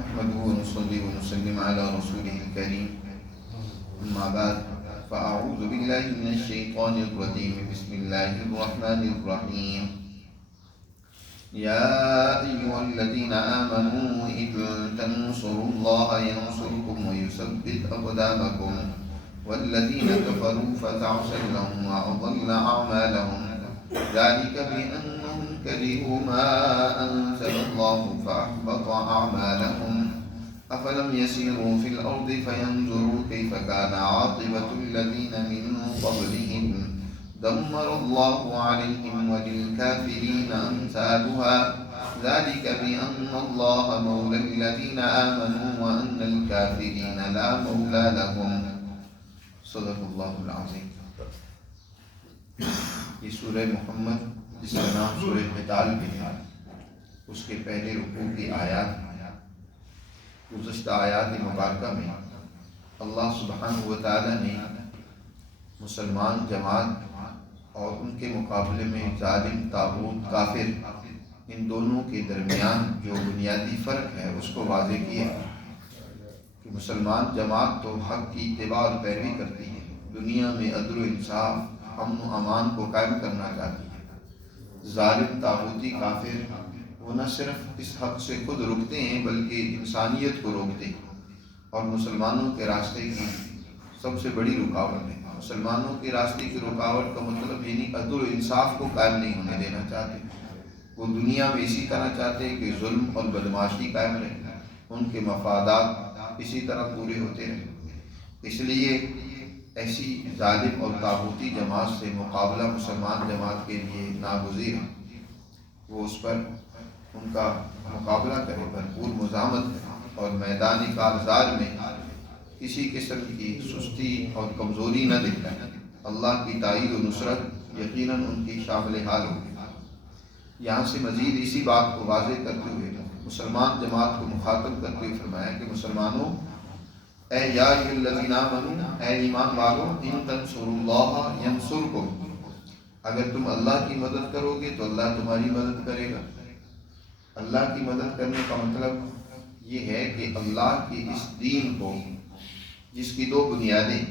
نحمده ونصلي ونسلم على رسوله الكريم أما بعد فأعوذ بالله من الشيطان الرجيم بسم الله الرحمن الرحيم يا أيها الذين آمنوا إن تنصروا الله ينصركم ويثبت أقدامكم والذين كفروا فتعسر لهم وأضل أعمالهم ذلك بأنهم كرهوا ما أنزل الله فأحبط أعمالهم أفلم يسيروا في الأرض فينظروا كيف كان عاقبة الذين من قبلهم دمر الله عليهم وللكافرين أمثالها ذلك بأن الله مولى الذين آمنوا وأن الكافرين لا مولى لهم صدق اللہ العظیم۔ یہ سورہ محمد جس کا نام سورہ قتال بھی ہے، اس کے پہلے رکوع کی آیات، گزشتہ آیات مبارکہ میں اللہ سبحانہ و تعالی نے مسلمان جماعت اور ان کے مقابلے میں ظالم طاغوت کافر، ان دونوں کے درمیان جو بنیادی فرق ہے اس کو واضح کیا کہ مسلمان جماعت تو حق کی اتباع اور پیروی کرتی ہے، دنیا میں عدل و انصاف، امن و امان کو قائم کرنا چاہتی ہے۔ ظالم طاغوتی کافر وہ نہ صرف اس حق سے خود رکتے ہیں بلکہ انسانیت کو روکتے ہیں اور مسلمانوں کے راستے کی سب سے بڑی رکاوٹ ہے۔ مسلمانوں کے راستے کی رکاوٹ کا مطلب یعنی عدل و انصاف کو قائم نہیں ہونے دینا چاہتے۔ وہ دنیا میں اسی طرح چاہتے ہیں کہ ظلم اور بدمعاشی قائم رہے، ان کے مفادات اسی طرح پورے ہوتے رہے۔ اس لیے ایسی ظالم اور طاغوتی جماعت سے مقابلہ مسلمان جماعت کے لیے ناگزیر ہے۔ وہ اس پر ان کا مقابلہ کرے، بھرپور مزاحمت کرے اور میدان کارزار میں کسی قسم کی سستی اور کمزوری نہ دکھائے۔ اللہ کی تائید و نصرت یقیناً ان کی شامل حال ہوگی۔ یہاں سے مزید اسی بات کو واضح کرتے ہوئے مسلمان جماعت کو مخاطب کرتے ہوئے فرمایا کہ مسلمانوں، اے یا ایھا الذین آمنوا، اے ایمان والو، ان تنصروا اللہ ینصرکم، اگر تم اللہ کی مدد کرو گے تو اللہ تمہاری مدد کرے گا۔ اللہ کی مدد کرنے کا مطلب یہ ہے کہ اللہ کے اس دین کو، جس کی دو بنیادیں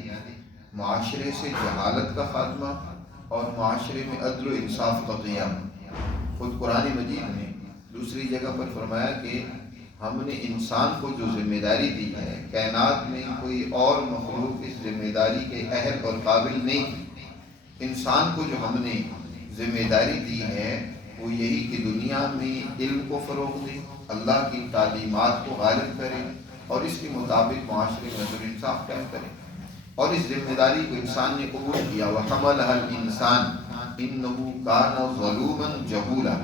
معاشرے سے جہالت کا خاتمہ اور معاشرے میں عدل و انصاف کا قیام۔ خود قرآن مجید نے دوسری جگہ پر فرمایا کہ ہم نے انسان کو جو ذمہ داری دی ہے، کائنات میں کوئی اور مخلوق اس ذمہ داری کے اہل اور قابل نہیں۔ انسان کو جو ہم نے ذمہ داری دی ہے وہ یہی کہ دنیا میں علم کو فروغ دے، اللہ کی تعلیمات کو غالب کرے اور اس کے مطابق معاشرے میں عدل و انصاف قائم کرے۔ اور اس ذمہ داری کو انسان نے قبول کیا، وَحَمَلَهَا الْإِنسَانُ إِنَّهُ كَانَ ظَلُومًا جَهُولًا،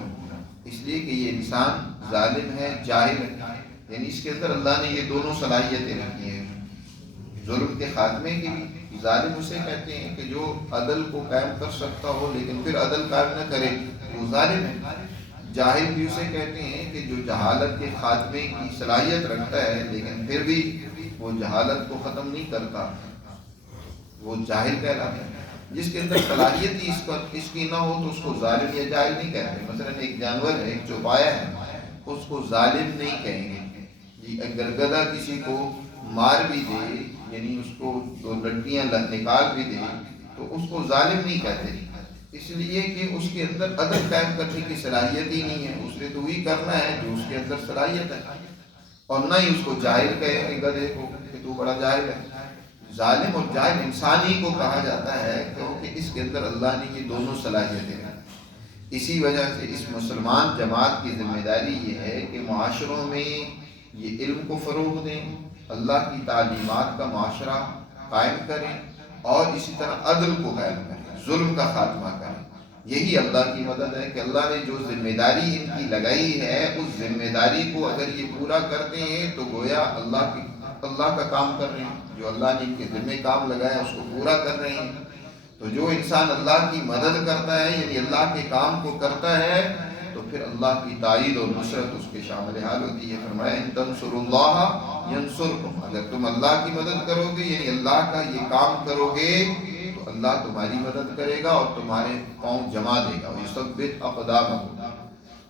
اس لیے کہ یہ انسان ظالم ہے، جاہل ہے، یعنی اس کے اندر اللہ نے یہ دونوں صلاحیتیں رکھی ہیں، ظلم کے خاتمے کی بھی۔ ظالم اسے کہتے ہیں کہ جو عدل کو قائم کر سکتا ہو لیکن پھر عدل قائم نہ کرے، وہ ظالم ہے۔ جاہل بھی اسے کہتے ہیں کہ جو جہالت کے خاتمے کی صلاحیت رکھتا ہے لیکن پھر بھی وہ جہالت کو ختم نہیں کرتا، وہ جاہل کہلاتا ہے۔ جس کے اندر صلاحیت ہی اس کی نہ ہو تو اس کو ظالم یا جاہل نہیں کہتے۔ مثلا ایک جانور ہے، ایک چوپایا ہے، اس کو ظالم نہیں کہیں گے جی۔ اگر گدھا کسی کو مار بھی دے، یعنی اس کو دو لٹیاں نکال بھی دے، تو اس کو ظالم نہیں کہتے، اس لیے کہ اس کے اندر عدل قائم کرنے کی صلاحیت ہی نہیں ہے۔ اس نے تو وہی کرنا ہے جو اس کے اندر صلاحیت ہے، اور نہ ہی اس کو جاہل کہے کہ گدھے کو کہ تو بڑا جاہل ہے۔ ظالم اور جاہل انسان ہی کو کہا جاتا ہے کیونکہ اس کے اندر اللہ نے یہ دونوں صلاحیتیں ہیں۔ اسی وجہ سے اس مسلمان جماعت کی ذمہ داری یہ ہے کہ معاشروں میں یہ علم کو فروغ دیں، اللہ کی تعلیمات کا معاشرہ قائم کریں اور اسی طرح عدل کو قائم کریں، ظلم کا خاتمہ کریں۔ یہی اللہ کی مدد ہے کہ اللہ نے جو ذمہ داری ان کی لگائی ہے اس ذمہ داری کو اگر یہ پورا کرتے ہیں تو گویا اللہ کا کام کر رہے ہیں، جو اللہ نے ان کے ذمہ کام لگایا اس کو پورا کر رہے ہیں۔ تو جو انسان اللہ کی مدد کرتا ہے یعنی اللہ کے کام کو کرتا ہے تو پھر اللہ کی تائید اور نصرت اس کے شامل حال ہوتی ہے۔ فرمایا ان تنصروا اللہ ینصرکم، اگر تم اللہ کی مدد کرو گے یعنی اللہ کا یہ کام کرو گے تو اللہ تمہاری مدد کرے گا اور تمہارے پاؤں جما دے گا، ویثبت اقدامکم،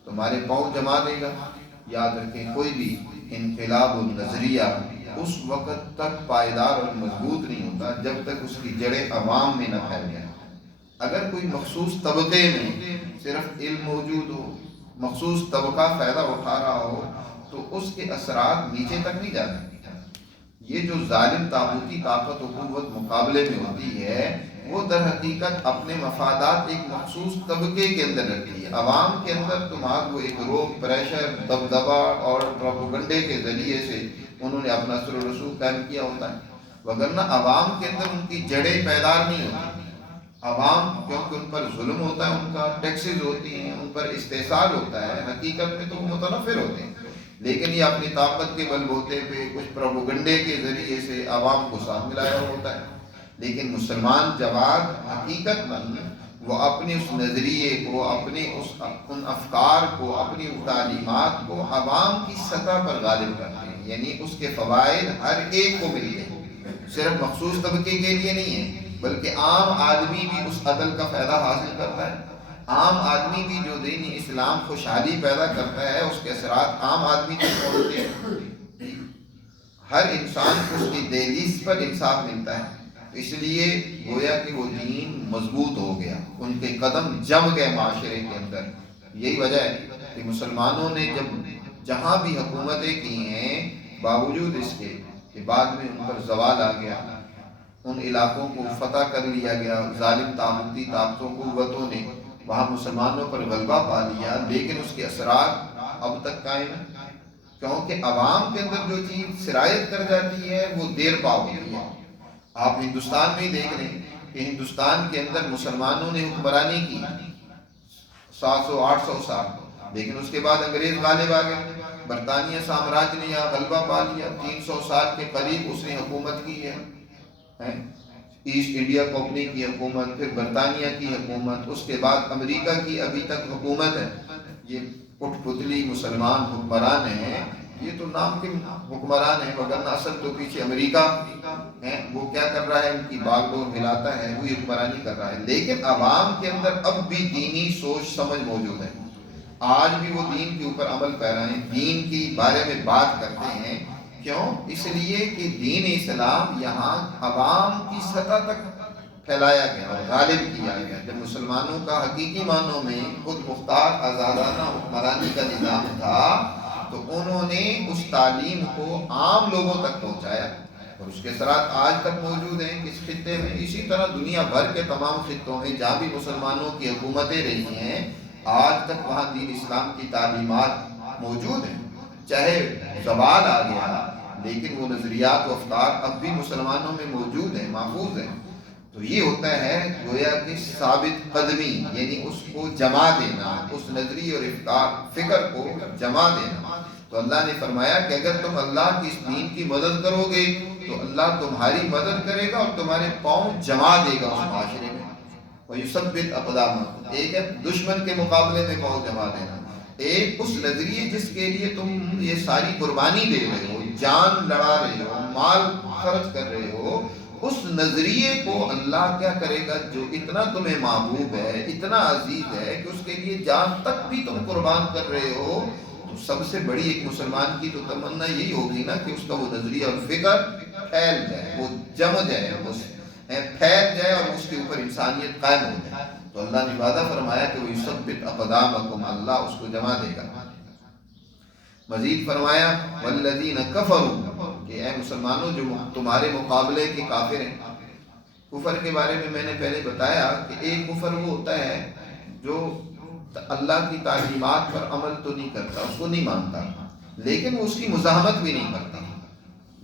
تمہارے پاؤں جما دے گا۔ یاد رکھیں کوئی بھی انقلاب و نظریہ اس وقت تک پائیدار اور مضبوط نہیں ہوتا جب تک اس کی جڑیں عوام میں نہ پھیل جائیں۔ اگر کوئی مخصوص طبقے میں صرف علم موجود ہو، مخصوص طبقہ فائدہ اٹھا رہا ہو، تو اس کے اثرات نیچے تک نہیں جاتے۔ یہ جو ظالم طاغوتی طاقت و قوت مقابلے میں ہوتی ہے، وہ در حقیقت اپنے مفادات ایک مخصوص طبقے کے اندر رکھتی ہے۔ عوام کے اندر تمہارا وہ ایک روب، پریشر، دبدبا اور پروپیگنڈے کے ذریعے سے انہوں نے اپنا اثر و رسوخ قائم کیا ہوتا ہے، وگرنہ عوام کے اندر ان کی جڑیں پیدار نہیں ہوتی۔ عوام کیونکہ ان پر ظلم ہوتا ہے، ان کا ٹیکسز ہوتی ہیں، ان پر استحصال ہوتا ہے، حقیقت میں تو وہ متنفر ہوتے ہیں، لیکن یہ اپنی طاقت کے بل بوتے پہ کچھ پروپیگنڈے کے ذریعے سے عوام کو ساتھ ملایا ہوتا ہے۔ لیکن مسلمان جواد حقیقت مند وہ اپنے اس نظریے کو، اپنے ان افکار کو، اپنی ان تعلیمات کو عوام کی سطح پر غالب کرتے ہیں، یعنی اس کے فوائد ہر ایک کو ملتے ہیں، صرف مخصوص طبقے کے لیے نہیں ہے، بلکہ عام آدمی بھی اس عدل کا فائدہ حاصل کرتا ہے۔ عام آدمی بھی جو دین اسلام خوشحالی پیدا کرتا ہے، اس کے اثرات عام آدمی تک پہنچتے ہیں۔ ہر انسان کو اس کی دہلیز پر انصاف ملتا ہے، اس لیے گویا کہ وہ دین مضبوط ہو گیا، ان کے قدم جم گئے معاشرے کے اندر۔ یہی وجہ ہے کہ مسلمانوں نے جہاں بھی حکومتیں کی ہیں، باوجود اس کے کہ بعد میں ان پر زوال آ گیا، ان علاقوں کو فتح کر لیا گیا، ظالم طاغوتی طاقتوں قوتوں نے وہاں مسلمانوں پر غلبہ پا لیا، لیکن اس کے اثرات اب تک قائم ہیں، کیونکہ عوام کے اندر جو چیز سرایت کر جاتی ہے وہ دیر پا ہوتی ہے۔ آپ ہندوستان میں ہی دیکھ رہے ہیں کہ ہندوستان کے اندر مسلمانوں نے حکمرانی کی 700-800 سال، لیکن اس کے بعد انگریز غالب آ گئے، برطانیہ سامراج نے یہاں غلبہ پا لیا، 300 سال کے قریب اس نے حکومت کی ہے، ایسٹ انڈیا کمپنی کی حکومت، پھر برطانیہ کی حکومت، اس کے بعد امریکہ کی ابھی تک حکومت ہے۔ یہ پٹ پتلی مسلمان حکمران ہیں، یہ تو نام کے حکمران ہیں، وگرنہ اصل تو پیچھے امریکہ ہے، وہ کیا کر رہا ہے، ان کی باغ ڈور ہلاتا ہے، وہی حکمرانی کر رہا ہے۔ لیکن عوام کے اندر اب بھی دینی سوچ سمجھ موجود ہے، آج بھی وہ دین کے اوپر عمل پیرا ہیں، دین کے بارے میں بات کرتے ہیں۔ کیوں؟ اس لیے کہ دین اسلام یہاں عوام کی سطح تک پھیلایا گیا اور غالب کیا گیا۔ جب مسلمانوں کا حقیقی معنوں میں خود مختار آزادانہ حکمرانی کا نظام تھا، تو انہوں نے اس تعلیم کو عام لوگوں تک پہنچایا، اور اس کے اثرات آج تک موجود ہیں اس خطے میں۔ اسی طرح دنیا بھر کے تمام خطوں میں جہاں بھی مسلمانوں کی حکومتیں رہی ہیں، آج تک وہاں دین اسلام کی تعلیمات موجود ہیں، چاہے زوال آ گیا، لیکن وہ نظریات و افکار اب بھی مسلمانوں میں موجود ہیں، محفوظ ہیں۔ تو یہ ہوتا ہے گویا کہ ثابت قدمی، یعنی اس کو جما دینا، اس نظریے اور فکر کو جما دینا۔ تو اللہ نے فرمایا کہ اگر تم اللہ کی اس دین کی مدد کرو گے تو اللہ تمہاری مدد کرے گا اور تمہارے پاؤں جما دے گا اس معاشرے میں۔ وَيُثَبِّتْ أَقْدَامَكُمْ، ایک ہے دشمن کے مقابلے میں پاؤں جما دینا، ایک اس نظریے جس کے لیے تم یہ ساری قربانی دے رہے ہو، جان لڑا رہے ہو، مال خرچ کر رہے ہو، اس نظریے کو اللہ کیا کرے گا جو اتنا تمہیں محبوب ہے، اتنا عزیز ہے کہ اس کے لیے جان تک بھی تم قربان کر رہے ہو۔ تو سب سے بڑی ایک مسلمان کی تو تمنا یہی ہوگی نا کہ اس کا وہ نظریہ اور فکر پھیل جائے، وہ جم جائے، وہ پھیل جائے اور اس کے اوپر انسانیت قائم ہو جائے۔ تو اللہ نے وعدہ فرمایا کہ وہ یثبت اقدامکم، اللہ اس کو جما دے گا۔ مزید فرمایا والذین کفروا، کہ اے مسلمانوں جو تمہارے مقابلے کے کافر ہیں۔ کفر کے بارے میں نے پہلے بتایا کہ ایک کفر وہ ہوتا ہے جو اللہ کی تعلیمات پر عمل تو نہیں کرتا، اس کو نہیں مانتا، لیکن وہ اس کی مزاحمت بھی نہیں کرتا،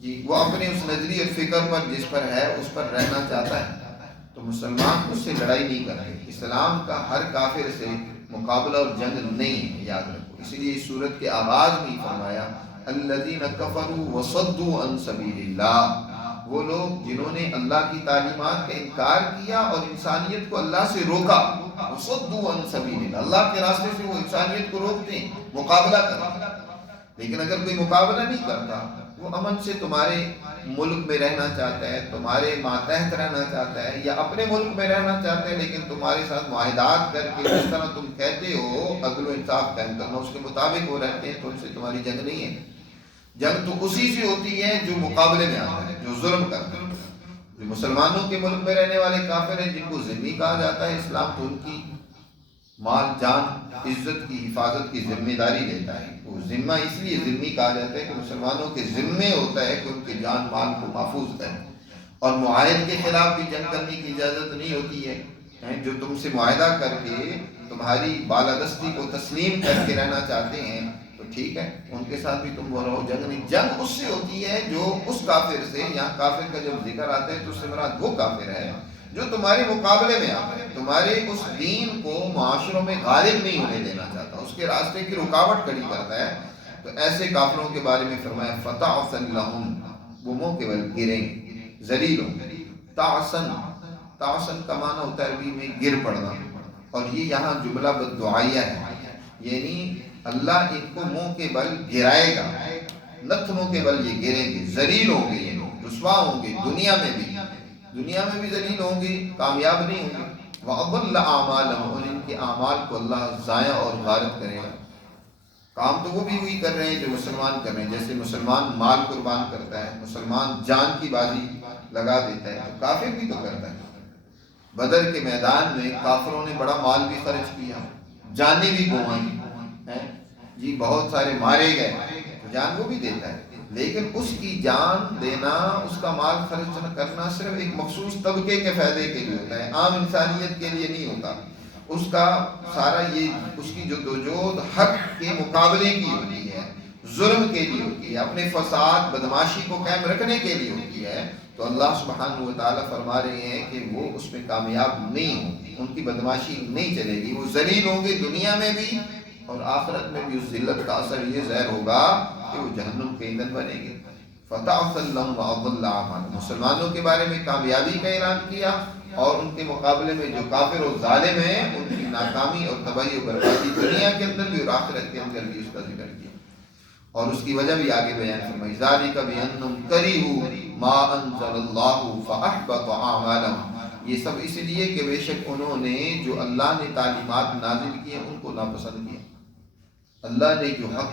جی وہ اپنے اس نظریے اور فکر پر جس پر ہے اس پر رہنا چاہتا ہے، تو مسلمان اس سے لڑائی نہیں کرتے۔ اسلام کا ہر کافر سے مقابلہ اور جنگ نہیں ہے، یاد رکھو۔ اسی لیے اس سورت کے آغاز میں فرمایا الذین کفروا وصدوا عن سبیل اللہ، وہ لوگ جنہوں نے اللہ کی تعلیمات کا انکار کیا اور انسانیت کو اللہ سے روکا۔ وصدوا عن سبیل اللہ، اللہ کے راستے سے وہ انسانیت کو روکتے ہیں، مقابلہ کرتے ہیں۔ لیکن اگر کوئی مقابلہ نہیں کرتا، وہ امن سے تمہارے ملک میں رہنا چاہتا ہے، تمہارے ماتحت رہنا چاہتا ہے، یا اپنے ملک میں رہنا چاہتا ہے لیکن تمہارے ساتھ معاہدات کر کے جس طرح تم کہتے ہو عدل و انصاف قائم کرنا اس کے مطابق وہ رہتے ہیں، تو ان سے تمہاری جنگ نہیں ہے۔ جنگ تو اسی سے ہوتی ہے جو مقابلے میں آتا ہے، جو ظلم کرتا ہے۔ جو مسلمانوں کے ملک میں رہنے والے کافر ہیں جن کو ذمہ کہا جاتا ہے، اسلام تو ان کی مال جان عزت کی حفاظت کی ذمہ داری لیتا ہے۔ وہ ذمہ اس لیے ذمہ کہا جاتا ہے کہ مسلمانوں کے ذمے ہوتا ہے کہ ان کے جان مال کو محفوظ کریں، اور معاہد کے خلاف بھی جنگ کرنے کی اجازت نہیں ہوتی ہے۔ جو تم سے معاہدہ کر کے تمہاری بالادستی کو تسلیم کر کے رہنا چاہتے ہیں تو ٹھیک ہے، ان کے ساتھ بھی تم وہ رہو، جنگ نہیں۔ جنگ اس سے ہوتی ہے جو اس کافر سے، یہاں کافر کا جب ذکر آتا ہے تو اس سے مراد وہ کافر ہے جو تمہارے مقابلے میں آتا ہے، تمہارے اس دین کو معاشروں میں غالب نہیں ہونے دینا چاہتا، اس کے راستے کی رکاوٹ کھڑی کرتا ہے، تو ایسے کافروں کے بارے میں فرمایا فتعسن لہم، وہ منہ کے بل گریں، ذلیل ہوں۔ تعسن کا معنی ہوتا ہے عربی میں گر پڑنا، اور یہ یہاں جملہ بددعائیہ ہے، یعنی اللہ ان کو منہ کے بل گرائے گا، نتھنوں کے بل یہ گریں گے، ذلیل ہوں گے، یہ لوگ رسوا ہوں گے، دنیا میں بھی ذلیل ہوں گے، کامیاب نہیں ہوں گے۔ وَأَضَلَّ أَعْمَالَهُمْ، اور ان کے اعمال کو اللہ ضائع اور غارت کرے گا۔ کام تو وہ بھی وہی کر رہے ہیں جو مسلمان کر رہے ہیں، جیسے مسلمان مال قربان کرتا ہے، مسلمان جان کی بازی لگا دیتا ہے، تو کافر بھی تو کرتا ہے۔ بدر کے میدان میں کافروں نے بڑا مال بھی خرچ کیا، جانیں بھی گنوائیں، جی بہت سارے مارے گئے، جان وہ بھی دیتا ہے، لیکن اس کی جان دینا، اس کا مال خرچ کرنا صرف ایک مخصوص طبقے کے فائدے کے لیے ہوتا ہے، عام انسانیت کے لیے نہیں ہوتا۔ اس کا سارا یہ اس کی جدوجہد حق کے مقابلے کی ہوتی ہے، ظلم کے لیے ہوتی ہے، اپنے فساد بدماشی کو قائم رکھنے کے لیے ہوتی ہے۔ تو اللہ سبحانہ و تعالیٰ فرما رہے ہیں کہ وہ اس میں کامیاب نہیں ہوں گے، ان کی بدماشی نہیں چلے گی، وہ ذلیل ہوں گے دنیا میں بھی، اور آخرت میں بھی اس ذلت کا اثر یہ ظاہر ہوگا کہ وہ جہنم کے ایندھن بنیں گے۔ فَتَعْسَن لَهُمْ وَأَضَلَّ أَعْمَالَهُمْ، مسلمانوں کے بارے میں کامیابی کا اعلان کیا، اور ان کے مقابلے میں جو کافر اور ظالم ہیں ان کی ناکامی اور تباہی و بربادی دنیا کے اندر بھی اور آخرت کے اندر بھی اس کا ذکر کیا، اور اس کی وجہ بھی آگے بیان فرمائی ذَلِكَ بِأَنَّهُمْ كَرِهُوا مَا أَنزَلَ اللَّهُ فَأَحْبَطَ أَعْمَالَهُمْ، یہ سب اس لیے کہ بے شک انہوں نے جو اللہ نے تعلیمات نازل کی ہیں ان کو ناپسند کیا۔ اللہ نے جو حق،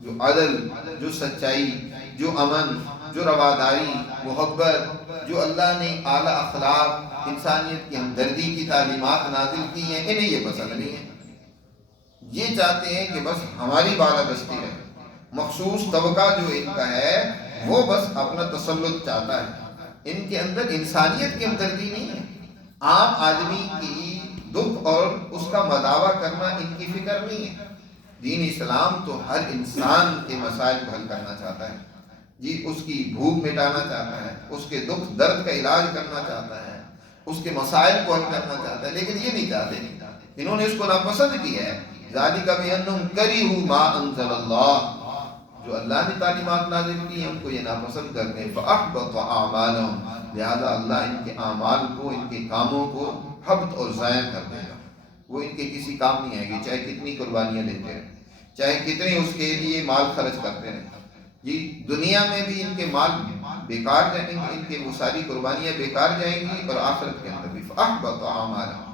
جو عدل، جو سچائی، جو امن، جو رواداری، محبت، جو اللہ نے اعلیٰ اخلاق، انسانیت کی ہمدردی کی تعلیمات نازل کی ہیں، انہیں یہ پسند نہیں ہے۔ یہ چاہتے ہیں کہ بس ہماری بالادستی ہے، مخصوص طبقہ جو ان کا ہے وہ بس اپنا تسلط چاہتا ہے، ان کے اندر انسانیت کی ہمدردی نہیں ہے، عام آدمی کی دکھ اور اس کا مداوع کرنا ان کی فکر نہیں ہے۔ دین اسلام تو ہر انسان کے مسائل کو حل کرنا چاہتا ہے، جی اس کی بھوک مٹانا چاہتا ہے، اس کے دکھ درد کا علاج کرنا چاہتا ہے، اس کے مسائل کو حل کرنا چاہتا ہے، لیکن یہ نہیں چاہتے، انہوں نے اس کو ناپسند کیا ہے۔ ذَلِكَ بِأَنَّهُمْ كَرِهُوا مَا أَنزَلَ اللَّهُ، جو اللہ نے تعلیمات نازل کی ہیں ان کو یہ ناپسند کرتے ہیں، فَأَحْبَطَ أَعْمَالَهُمْ، لہذا اللہ ان کے اعمال کو، ان کے کاموں کو حبط اور ضائع کر دے گا، وہ ان کے کسی کام نہیں آئے گی، چاہے کتنی قربانیاں دیتے رہیں، چاہے کتنے اس کے لیے مال خرچ کرتے رہیں، جی دنیا میں بھی ان کے مال بیکار جائیں گے، ان کے وہ ساری قربانیاں بیکار جائیں گی، اور آخرت کے اندر بھی فَأَحْبَطَ أَعْمَالَهُمْ،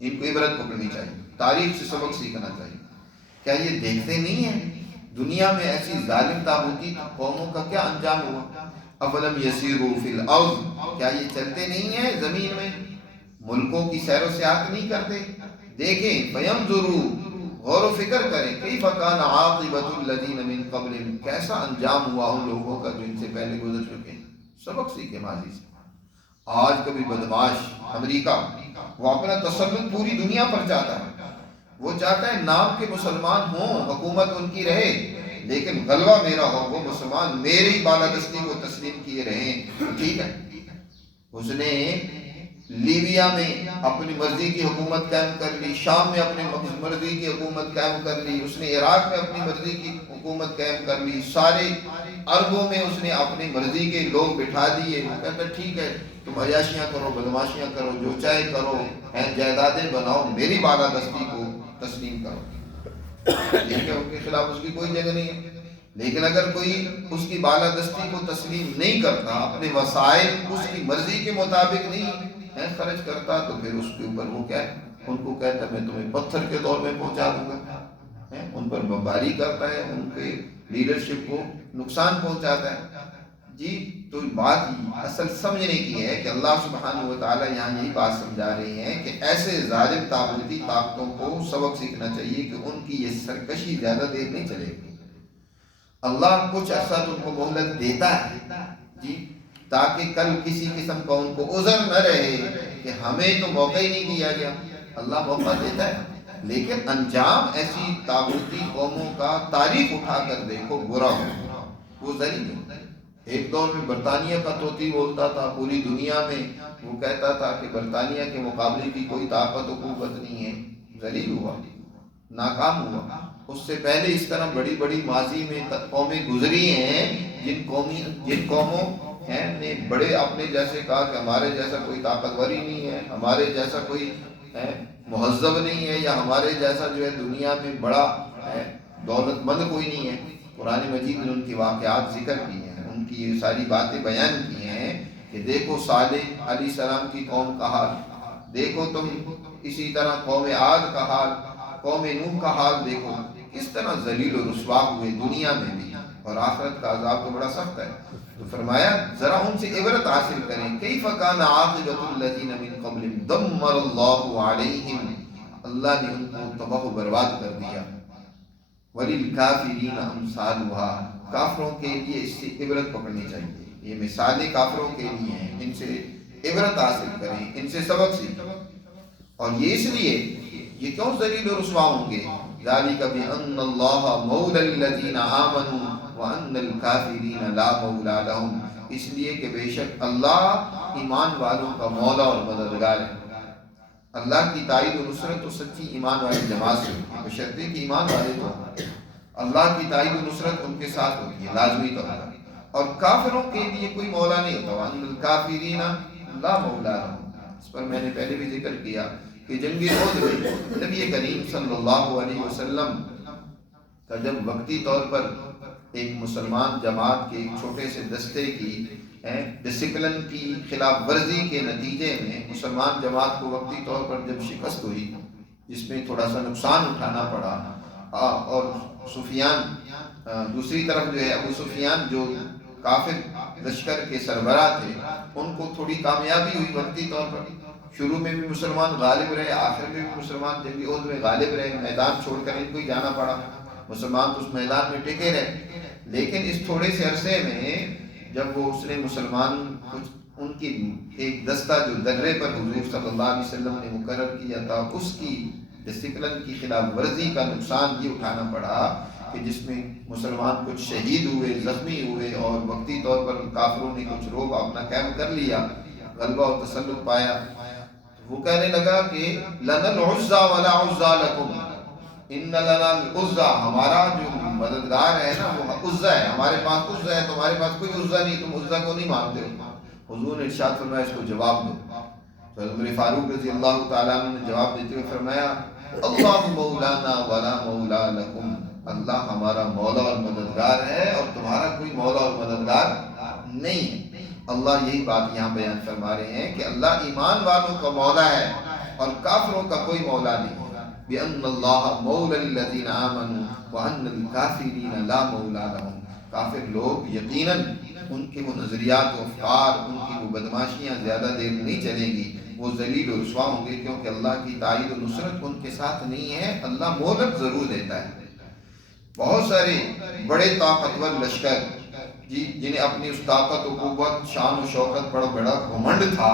ان کو عبرت پکڑنی چاہیے، تاریخ سے سبق سیکھنا چاہیے۔ کیا یہ دیکھتے نہیں ہیں دنیا میں ایسی ظالم تاغوتی قوموں کا کیا انجام ہوا؟ أَفَلَمْ يَسِيرُوا فِي الْأَرْضِ، کیا یہ چلتے نہیں ہیں زمین میں، ملکوں کی سیر و سیاحت نہیں کرتے؟ دیکھیں، فَيَنْظُرُوا، غور و فکر کریں، كَيْفَ كَانَ عَاقِبَةُ الَّذِينَ مِنْ قَبْلِهِمْ، کیسا انجام ہوا ان لوگوں کا جو ان سے پہلے گزر چکے ہیں، سبق سیکھیں ماضی سے۔ آج کبھی بدماش امریکہ، وہ اپنا تسلط پوری دنیا پر چاہتا ہے، وہ چاہتا ہے نام کے مسلمان ہوں، حکومت ان کی رہے، لیکن غلبہ میرا ہو، وہ مسلمان میری بالادستی کو تسلیم کیے رہیں، ٹھیک ہے۔ اس نے لیبیا میں اپنی مرضی کی حکومت قائم کر لی، شام میں اپنی مرضی کی حکومت قائم کر لی، اس نے عراق میں اپنی مرضی کی حکومت قائم کر لی، سارے عربوں میں اس نے اپنی مرضی کے لوگ بٹھا دیے۔ وہ کہتا ہے ٹھیک ہے تم عیاشیاں کرو، بدماشیاں کرو، جو چاہے کرو، جائیدادیں بناؤ، میری بالادستی کو تسلیم کرو، لیکن ان کے خلاف اس کی کوئی جگہ نہیں ہے۔ لیکن اگر کوئی اس کی بالادستی کو تسلیم نہیں کرتا، اپنے وسائل اس کی مرضی کے مطابق نہیں خرچ کرتا، تو پھر اس کے اوپر وہ کیا ہے، ان کو کہتا ہے میں تمہیں پتھر کے دور میں پہنچا دوں گا، ان پر بمباری کرتا ہے، ان کے لیڈرشپ کو نقصان پہنچاتا ہے۔ جی تو بات اصل سمجھنے کی ہے کہ اللہ سبحانہ و تعالیٰ یہاں یہی بات سمجھا رہے ہیں کہ ایسے ظالم طاغوتی طاقتوں کو سبق سیکھنا چاہیے کہ ان کی یہ سرکشی زیادہ دیر نہیں چلے گی۔ اللہ کچھ عرصہ ان کو مہلت دیتا ہے جی، تاکہ کل کسی قسم کا ان کو عذر نہ رہے کہ ہمیں تو موقع ہی نہیں دیا گیا۔ اللہ موقع دیتا ہے، لیکن انجام ایسی طاغوتی قوموں کا تاریخ اٹھا کر دیکھو برا ہو، وہ ذلیل ہے۔ ایک دور میں برطانیہ کا طوطی بولتا تھا، پوری دنیا میں وہ کہتا تھا کہ برطانیہ کے مقابلے کی کوئی طاقت و قوت نہیں ہے، ذلیل ہوا، ناکام ہوا۔ اس سے پہلے اس طرح بڑی بڑی ماضی میں قومیں گزری ہیں جن قوموں نے بڑے اپنے جیسے کہا کہ ہمارے جیسا کوئی طاقتور ہی نہیں ہے، ہمارے جیسا کوئی مہذب نہیں ہے، یا ہمارے جیسا جو ہے دنیا میں بڑا دولت مند کوئی نہیں ہے۔ قرآن مجید نے ان کی واقعات ذکر کی ہیں، ان کی یہ ساری باتیں بیان کی ہیں کہ دیکھو صالح علیہ السلام کی قوم کا حال، دیکھو تم اسی طرح قوم عاد کا حال، قوم نوح کا حال دیکھو، کس طرح ذلیل و رسوا ہوئے دنیا میں بھی، اور آخرت کا عذاب تو بڑا سخت ہے۔ تو فرمایا ذرا ان سے عبرت حاصل کریں، کیف کان عاقبۃ الذین من قبلہم دمر اللہ علیہم، اللہ نے ان کو تباہ و برباد کر دیا۔ وَلِلْكَافِرِينَ أَمْثَالُهَا، کافروں کے لیے اس سے عبرت پکڑنی چاہیے، یہ مثالیں کافروں کے لیے ہیں، ان سے عبرت حاصل کریں، ان سے سبق سیکھیں۔ اور یہ اس لیے یہ کیوں ذلیل و رسوا ہوں گے؟ ذَلِكَ بِأَنَّ اللَّهَ مَوْلَى الَّذِينَ آمَنُوا وَأَنَّ الْكَافِرِينَ لَا مَوْلَى لَهُمْ، اس لیے کہ بے شک اللہ ایمان والوں کا مولا اور مددگار ہے۔ اللہ کی تائید و نصرت تو سچی ایمان والی جماعت سے ہوتی ہے، بشرطے کہ ایمان والے تو اللہ کی تائید و نصرت ان کے ساتھ ہوتی ہے لازمی طور پر، اور کافروں کے لیے کوئی مولا نہیں ہوتا۔ وَأَنَّ الْكَافِرِينَ لَا مَوْلَى لَهُمْ، اس پر میں نے پہلے بھی ذکر کیا کہ جنگ احد میں نبی کریم صلی اللہ علیہ وسلم کا جب وقتی طور پر ایک مسلمان جماعت کے ایک چھوٹے سے دستے کی ڈسپلن کی خلاف ورزی کے نتیجے میں مسلمان جماعت کو وقتی طور پر جب شکست ہوئی، جس میں تھوڑا سا نقصان اٹھانا پڑا، اور سفیان دوسری طرف جو ہے ابو سفیان جو کافر لشکر کے سربراہ تھے، ان کو تھوڑی کامیابی ہوئی وقتی طور پر، شروع میں بھی مسلمان غالب رہے، آخر میں بھی مسلمان جنگ احد میں غالب رہے، میدان چھوڑ کر ان کو ہی جانا پڑا، مسلمان تو اس میدان میں ٹکے رہے۔ لیکن اس تھوڑے سے عرصے میں جب وہ اس نے مسلمان کچھ ان کی ایک دستہ جو درے پر حضور صلی اللہ علیہ وسلم نے مقرر کیا تھا، اس کی ڈسپلن کی خلاف ورزی کا نقصان یہ اٹھانا پڑا کہ جس میں مسلمان کچھ شہید ہوئے، زخمی ہوئے، اور وقتی طور پر کافروں نے کچھ روب اپنا کیمپ کر لیا، غلبہ اور تسلط پایا۔ وہ کہنے لگا کہ لَنَا الْعُزَّى وَلَا عُزَّى لَكُمْ، ان لنا العزا، ہمارا جو مددگار ہے نا وہ عزا ہے، ہمارے پاس عزا ہے، تمہارے پاس کوئی عزا نہیں، تم عزا کو نہیں مانتے ہو۔ حضور نے ارشاد فرمایا اس کو جواب دو۔ تو عمر فاروق رضی اللہ تعالیٰ عنہ نے جواب دیتے ہوئے فرمایا اللہ مولانا ولا مولا لکم، اللہ ہمارا مولا اور مددگار ہے اور تمہارا کوئی مولا اور مددگار نہیں ہے۔ اللہ یہی بات یہاں بیان فرما رہے ہیں کہ اللہ ایمان والوں کا مولا ہے اور کافروں کا کوئی مولا نہیں ہے۔ بِأَنَّ اللَّهَ مَوْلَى الَّذِينَ آمَنُوا وَأَنَّ الْكَافِرِينَ لَا مَوْلَى لَهُمْ، کافر لوگ یقیناً ان کے وہ نظریات و افکار، ان کی وہ بدماشیاں زیادہ دیر نہیں چلیں گی، وہ ذلیل و رسوا ہوں گے، کیونکہ اللہ کی تائید و نصرت ان کے ساتھ نہیں ہے۔ اللہ مہلت ضرور دیتا ہے۔ بہت سارے بڑے طاقتور لشکر جنہیں اپنی اس طاقت و قوت، شان و شوکت پر بڑا گھمنڈ تھا،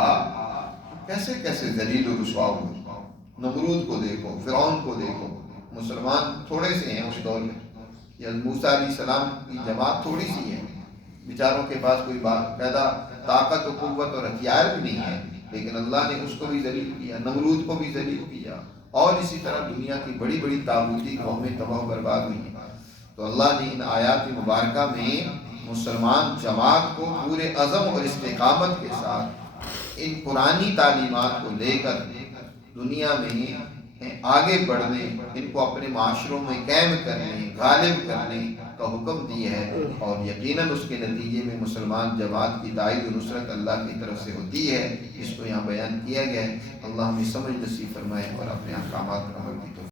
کیسے کیسے ذلیل و رسوا ہوئے۔ نمرود کو دیکھو، فرعون کو دیکھو، مسلمان تھوڑے سے ہیں اس دور میں، یا موسیٰ علیہ السلام کی جماعت تھوڑی سی ہے، بیچاروں کے پاس کوئی باقاعدہ طاقت و قوت اور ہتھیار بھی نہیں ہے، لیکن اللہ نے اس کو بھی ذلیل کیا، نمرود کو بھی ذلیل کیا، اور اسی طرح دنیا کی بڑی بڑی طاغوتی قومیں تباہ و برباد ہوئی ہیں۔ تو اللہ نے ان آیات مبارکہ میں مسلمان جماعت کو پورے عزم اور استقامت کے ساتھ ان قرآنی تعلیمات کو لے کر دنیا میں آگے بڑھنے، ان کو اپنے معاشروں میں قائم کرنے، غالب کرنے کا کا حکم دی ہے، اور یقیناً اس کے نتیجے میں مسلمان جماعت کی تائید و نصرت اللہ کی طرف سے ہوتی ہے، جس کو یہاں بیان کیا گیا ہے۔ اللہ ہمیں سمجھ نصیب فرمائے اور اپنے احکامات پر عمل کی توفیق